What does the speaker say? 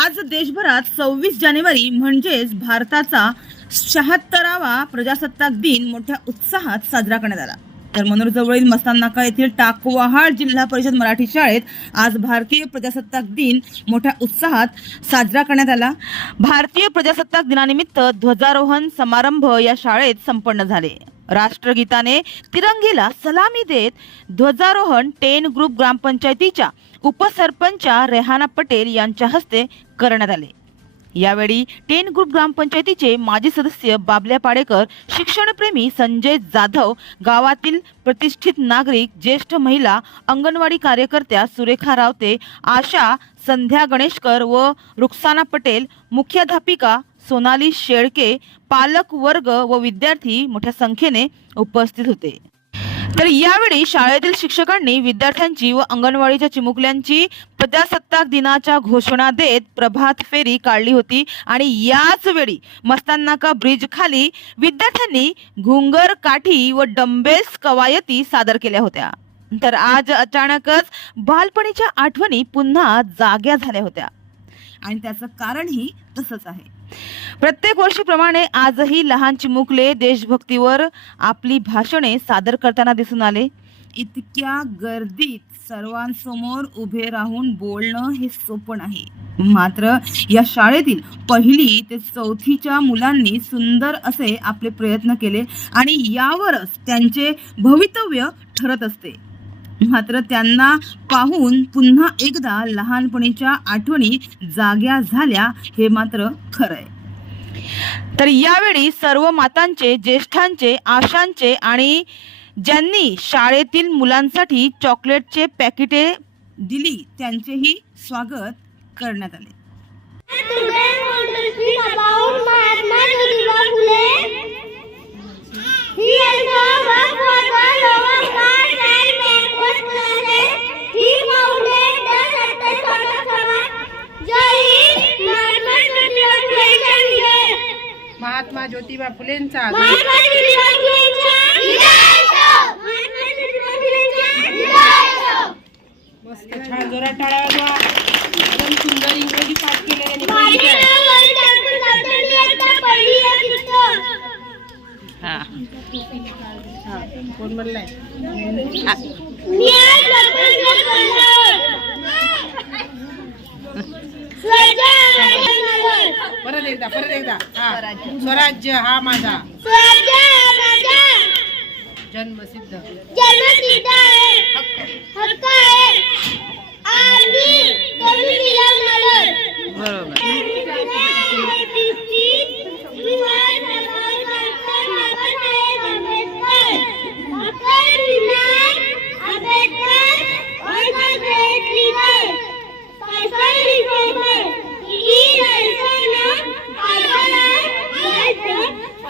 आज देशभरात सव्वीस जानेवारी म्हणजेच भारताचा शहात्तरावा प्रजासत्ताक दिन मोठ्या उत्साहात साजरा करण्यात आला. तर मनोरजवळील मस्तान नाका येथील टाकवहाळ जिल्हा परिषद मराठी शाळेत आज भारतीय प्रजासत्ताक दिन मोठ्या उत्साहात साजरा करण्यात आला. भारतीय प्रजासत्ताक दिनानिमित्त ध्वजारोहण समारंभ या शाळेत संपन्न झाले. राष्ट्रगीताने तिरंगीला सलामी देत ध्वजारोहण टेन ग्रुप ग्रामपंचायतीच्या उपसरपंचा रेहाना पटेल यांच्या हस्ते करण्यात आले. यावेळी टेन ग्रुप ग्रामपंचायतीचे माजी सदस्य बाबल्या पाडेकर शिक्षणप्रेमी संजय जाधव गावातील प्रतिष्ठित नागरिक ज्येष्ठ महिला अंगणवाडी कार्यकर्त्या सुरेखा रावते आशा संध्या गणेशकर व रुक्साना पटेल मुख्याध्यापिका सोनाली शेळके पालक वर्ग व विद्यार्थी मोठ्या संख्येने उपस्थित होते. तर यावेळी शाळेतील शिक्षकांनी विद्यार्थ्यांची व अंगणवाडीच्या चिमुकल्यांची प्रजासत्ताक दिनाच्या घोषणा देत प्रभात फेरी काढली होती. आणि याच वेळी मस्तानाका ब्रिज खाली विद्यार्थ्यांनी घुंगर काठी व डंबेल्स कवायती सादर केल्या होत्या. तर आज अचानकच बालपणीच्या आठवणी पुन्हा जाग्या झाल्या होत्या. आणि त्याचं कारणही तसंच आहे. प्रत्येक वर्षीप्रमाणे आजही लहान चिमुकले देशभक्तीवर आपली भाषणे सादर करताना दिसून आले. इतक्या गर्दीत सर्वांसमोर उभे राहून बोलणं हे सोपं नाही. मात्र या शाळेतील पहिली ते चौथीच्या मुलांनी सुंदर असे आपले प्रयत्न केले आणि यावरच त्यांचे भवितव्य ठरत असते. मात्र त्यांना पाहून पुन्हा एकदा लहानपणीच्या आठवणी जाग्या झाल्या हे मात्र खरंय. तर यावेळी सर्व मातांचे ज्येष्ठांचे आशांचे आणि ज्यांनी शाळेतील मुलांसाठी चॉकलेटचे पॅकेटे दिली त्यांचेही स्वागत करण्यात आले. महात्मा ज्योतिबा फुलेंचा मस्त छान जोरात टाळ्या वाजवा. एकदम सुंदर इंग्रजी पाठ केलेले माझे नाव वरी डॉक्टर सावंतवाडी आता पहिली आहे तिथं. कोण म्हणलाय मी आज लग्नाचं बोलणार. स्वराज्य हा माझा. परत एकदा परत एकदा हा स्वराज्य हा माझा. जन्मसिद्ध जन्मसिद्ध आहे. हक्क आहे. आम्ही कमी मिळवणार. बरोबर बाबासाहेब आंबेडकरांचं हा जोरात टाळ्या